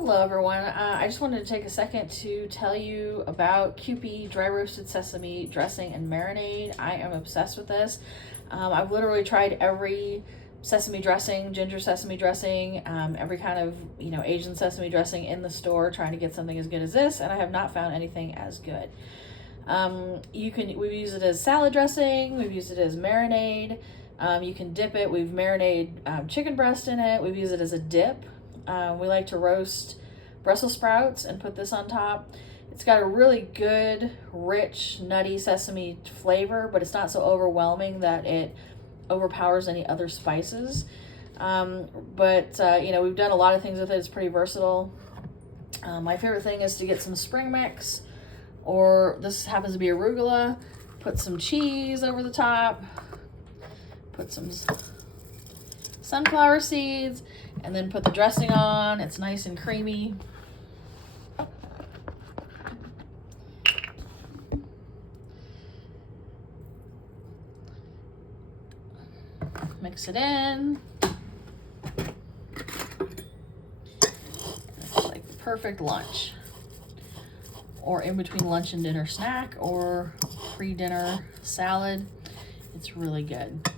Hello everyone, I just wanted to take a second to tell you about Kewpie dry roasted sesame dressing and marinade. I am obsessed with this. I've literally tried every sesame dressing, ginger sesame dressing, every kind of Asian sesame dressing in the store, trying to get something as good as this, and I have not found anything as good. We've used it as salad dressing, we've used it as marinade, you can dip it, we've marinated chicken breast in it, we've used it as a dip. We like to roast Brussels sprouts and put this on top. It's got a really good, rich, nutty sesame flavor, but it's not so overwhelming that it overpowers any other spices. We've done a lot of things with it. It's pretty versatile. My favorite thing is to get some spring mix, or this happens to be arugula, put some cheese over the top, put some sunflower seeds, and then put the dressing on. It's nice and creamy. Mix it in. It's like the perfect lunch, or in between lunch and dinner snack, or pre-dinner salad. It's really good.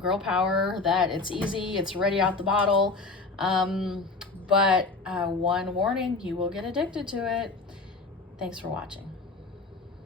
Girl power, that it's easy, it's ready out the bottle, but one warning, you will get addicted to it. Thanks for watching.